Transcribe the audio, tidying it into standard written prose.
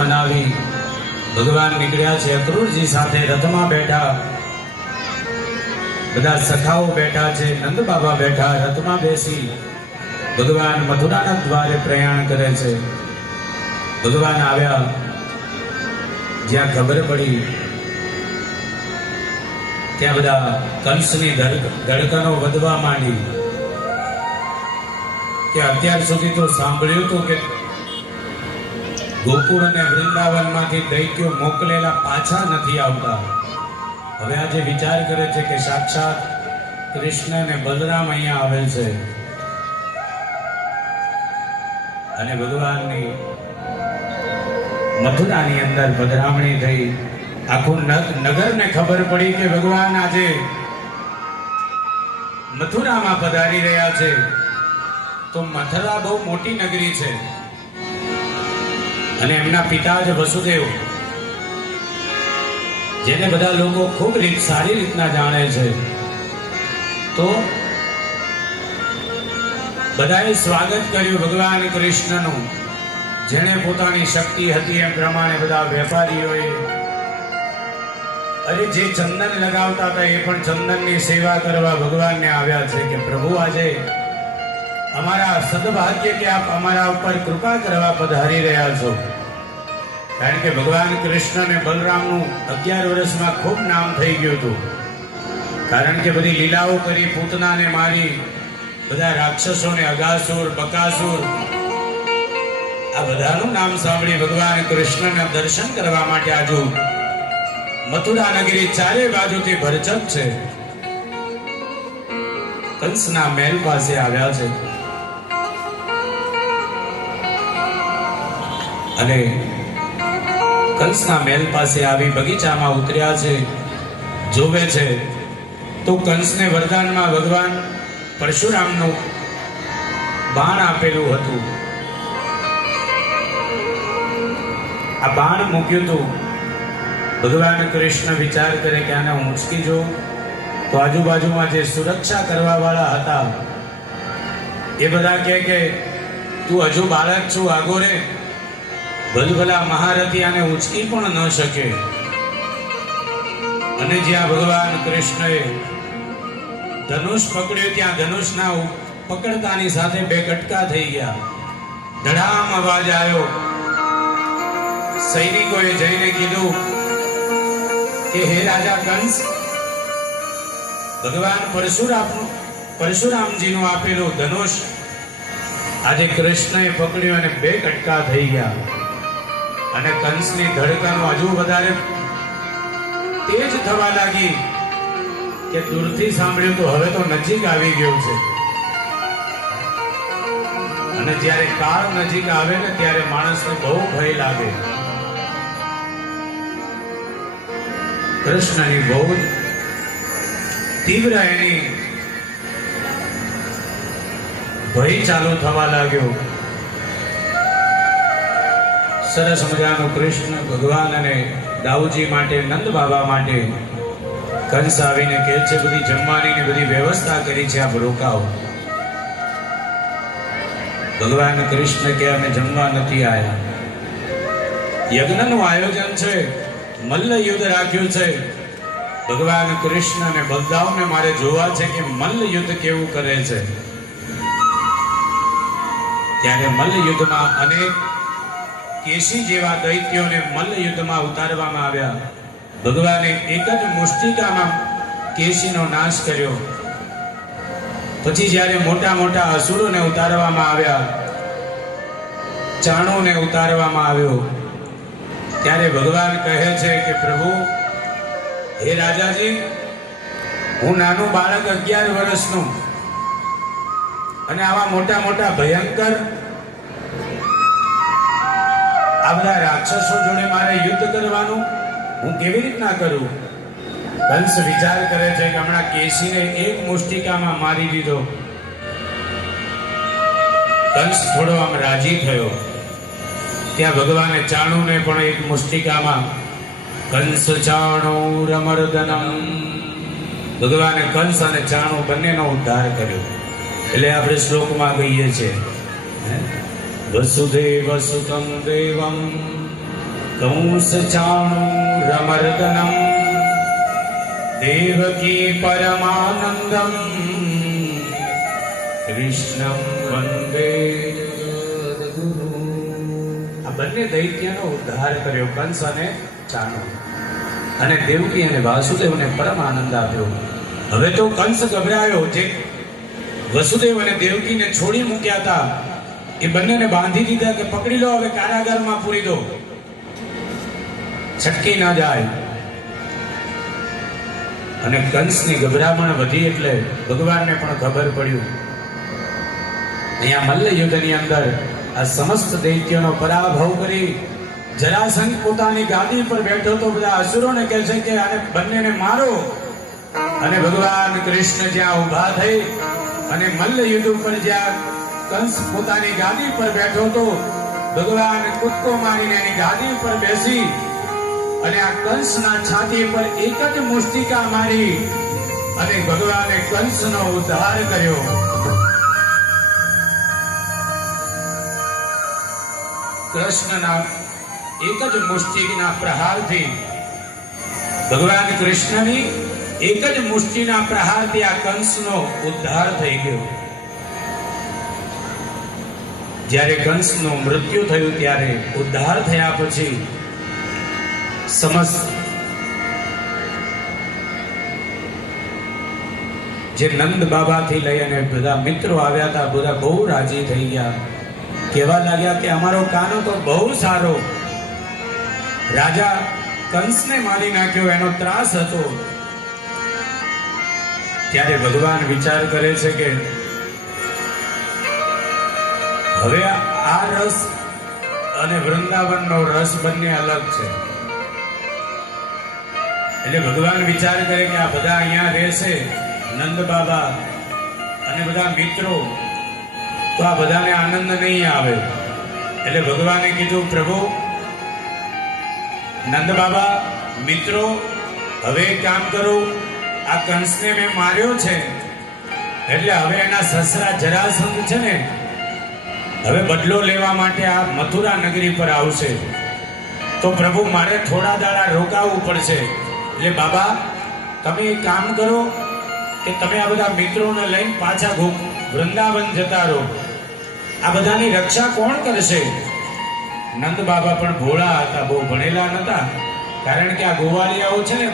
મનાવી ભગવાન નીકળ્યા છે. અક્રૂરજી સાથે રથમાં બેઠા, બધા સખાઓ બેઠા છે, નંદ બાબા બેઠા, રથમાં બેસી ભગવાન મથુરાના દ્વારે પ્રયાણ કરે છે. ભગવાન આવ્યા, જ્યાં ખબર પડી ત્યાં બધા કંસની ધડકનો વધવા માંડી કે અત્યાર સુધી તો સાંભળ્યું હતું કે ગોકુળ અને વૃંદાવનમાંથી દૈત્યો મોકલેલા પાછા નથી આવતા. હવે આજે વિચાર કરે છે કે સાક્ષાત કૃષ્ણ અને બલરામ અહીંયા આવેલ છે અને ભગવાનની મથુરાની અંદર પધરામણી થઈ. આખું નગરને ખબર પડી કે ભગવાન આજે મથુરામાં પધારી રહ્યા છે. તો મથુરા બહુ મોટી નગરી છે અને એમના પિતા જ વસુદેવ, જેને બધા લોકો ખૂબ સારી રીતના જાણે છે, તો બધાએ સ્વાગત કર્યું ભગવાન કૃષ્ણનું. જેણે પોતાની શક્તિ હતી એમ પ્રમાણે બધા વેપારીઓએ, અરે જે ચંદન લગાવતા હતા એ પણ ચંદનની સેવા કરવા ભગવાનને આવ્યા છે કે પ્રભુ આજે અમારા સદભાગ્ય કે આપ અમારા ઉપર કૃપા કરવા પધારી રહ્યા છો. કારણ કે ભગવાન કૃષ્ણ અને બલરામનું 11 વર્ષમાં ખૂબ નામ થઈ ગયું હતું. કારણ કે બધી લીલાઓ કરી, પૂતનાને મારી, બધા રાક્ષસોને અગાસુર, બકાસુર, આ બધાનું નામ સાંભળી ભગવાન કૃષ્ણના દર્શન કરવા માટે આજુ મથુરા નગરી ચારે બાજુથી ભરચક છે. કંસના મહેલ પાસે આવ્યા છે અને કંસના મહેલ પાસે આવી બગીચામાં ઉતર્યા છે. જોવે છે તો કંસને વરદાનમાં ભગવાન પરશુરામનું બાણ આપેલું હતું. આ બાણ મૂક્યું હતું. ભગવાન કૃષ્ણ વિચાર કરે કે આને ઉંચકી જો, તો આજુબાજુમાં જે સુરક્ષા કરવા વાળા હતા એ બધા કે તું હજુ બાળક છું, આગો રે. ભલભલા મહારથી આને ઉંચકી પણ ન શકે. અને જ્યાં ભગવાન કૃષ્ણએ ધનુષ પકડ્યું ત્યાં ધનુષના પકડતાની સાથે બે કટકા થઈ ગયા. ધડામ અવાજ આવ્યો. સૈનિકોએ જઈને કીધું કે હે રાજા કંસ, ભગવાન પરશુરામજીનું આપેલું ધનુષ આજે કૃષ્ણએ પકડ્યું અને બે કટકા થઈ ગયા. અને કંસની ધડકન હજુ વધારે તેજ થવા લાગી કે દૂરથી સાંભળ્યું તો હવે તો નજીક આવી ગયું છે. અને જ્યારે કાળ નજીક આવે ને ત્યારે માણસને બહુ ભય લાગે. કૃષ્ણની બહુ તીવ્ર એની ભય ચાલુ થવા લાગ્યો. સરસ મજાનું કૃષ્ણ ભગવાન અને દાઉજી માટે, નંદ બાબા માટે કંસ આવીને કહે છે બધી જમવાની ને બધી વ્યવસ્થા કરી છે, આપ રોકાઓ. ભગવાન કૃષ્ણ કે અમે જમવા નથી આવ્યા. યજ્ઞનું આયોજન છે, મલ્લ યુદ્ધ રાખ્યું છે. ભગવાન કૃષ્ણ અને બલદાવને મારે જોવા છે કે મલ્લ યુદ્ધ કેવું કરે છે. ત્યારે મલ્લ યુદ્ધમાં અનેક કેસી જેવા દૈત્યોને મલ્લ યુદ્ધમાં ઉતારવામાં આવ્યા. ભગવાને એક જ મુષ્ટિકામાં કેસીનો નાશ કર્યો. પછી જ્યારે મોટા મોટા અસુરોને ઉતારવામાં આવ્યા, ચાણોને ઉતારવામાં આવ્યો, ત્યારે ભગવાન કહે છે કે પ્રભુ, હે રાજાજી, હું નાનું બાળક 11 વર્ષનું અને આવા મોટા મોટા ભયંકર આ બધા રાક્ષસો જોડે મારે યુદ્ધ કરવાનું, હું કેવી રીતના કરું? કંસ વિચાર કરે છે કે હમણાં કેસીને એક મુષ્ટિકામાં મારી દીધો. કંસ થોડો આમ રાજી થયો. ત્યાં ભગવાને ચાણુને પણ એક મુષ્ટિકામાં, કંસ ચાણુરમર્દનમ, ભગવાને કંસ અને ચાણુ બંનેનો ઉદ્ધાર કર્યો. એટલે આપણે શ્લોકમાં કહીએ છીએ વસુદેવ સુતમ દેવમ કંસ ચાણૂરમર્દનમ દેવકી પરમાનંદમ કૃષ્ણમ વંદે જગદગુરુ. આ બંને દૈત્યનો ઉદ્ધાર કર્યો, કંસ અને ચાણૂર, અને દેવકી અને વાસુદેવને પરમ આનંદ આપ્યો. હવે તો કંસ ગભરાયો. જે વસુદેવ અને દેવકીને છોડી મૂક્યા હતા એ બંનેને બાંધી દીધા કે પકડી લો, હવે કારાગારમાં પૂરી દો, છટકી ના જાય. અને કંસની ગભરામણ વધી એટલે ભગવાનને પણ ખબર પડ્યું. અહીંયા મલ્લ યુદ્ધની અંદર આ સમસ્ત દૈત્યોનો પરાભવ કરી જરાસંઘ પોતાની ગાદી પર બેઠો તો બધા અસુરોને કહે છે કે આને બંનેને મારો. અને ભગવાન કૃષ્ણ જ્યાં ઊભા થઈ અને મલ્લ યુદ્ધ ઉપર જ્યાં કંસ પોતાની ગાદી પર બેઠો તો ભગવાન કૂદકો મારીને એની ગાદી પર બેસી અને આ કંસના છાતી પર એક જ મુષ્ટિકા મારી અને ભગવાને કંસનો ઉદ્ધાર કર્યો. કૃષ્ણના એક જ મુષ્ટિના પ્રહારથી, ભગવાન કૃષ્ણની એક જ મુષ્ટિના પ્રહારથી આ કંસનો ઉદ્ધાર થઈ ગયો. જ્યારે કંસનું મૃત્યુ થયું ત્યારે ઉદ્ધાર થયા પછી સમસ્ત જે નંદ બાબાથી લઈ અને બધા મિત્રો આવ્યા હતા, બધા બહુ રાજી થઈ ગયા. કહેવા લાગ્યા કે અમારો કાનો તો બહુ સારો, રાજા કંસને મારી નાખ્યો, એનો ત્રાસ હતો. ત્યારે ભગવાન વિચાર કરે છે કે હવે આ રસ અને વૃંદાવનનો રસ બંને અલગ છે. એટલે ભગવાન વિચાર કરે કે આ બધા અહીંયા રહેશે, નંદ બાબા અને બધા મિત્રો, તો આ બધાને આનંદ નહીં આવે. એટલે ભગવાને કીધું, પ્રભુ નંદ બાબા, મિત્રો, હવે એક કામ કરો, આ કંસને મેં માર્યો છે એટલે હવે એના સસરા જરાસંઘ છે ને, હવે બદલો લેવા માટે આ મથુરા નગરી પર આવશે. તો પ્રભુ મારે થોડા દાડા રોકાવું પડશે. એટલે બાબા તમે એક કામ કરો કે તમે આ બધા મિત્રોને લઈને પાછા વૃંદાવન જતા રહો. આ બધાની રક્ષા કોણ કરશે? નંદ બાબા પણ ભોળા હતા, બહુ ભણેલા નતા, કારણ કે આ ગોવાળિયાઓ છે ને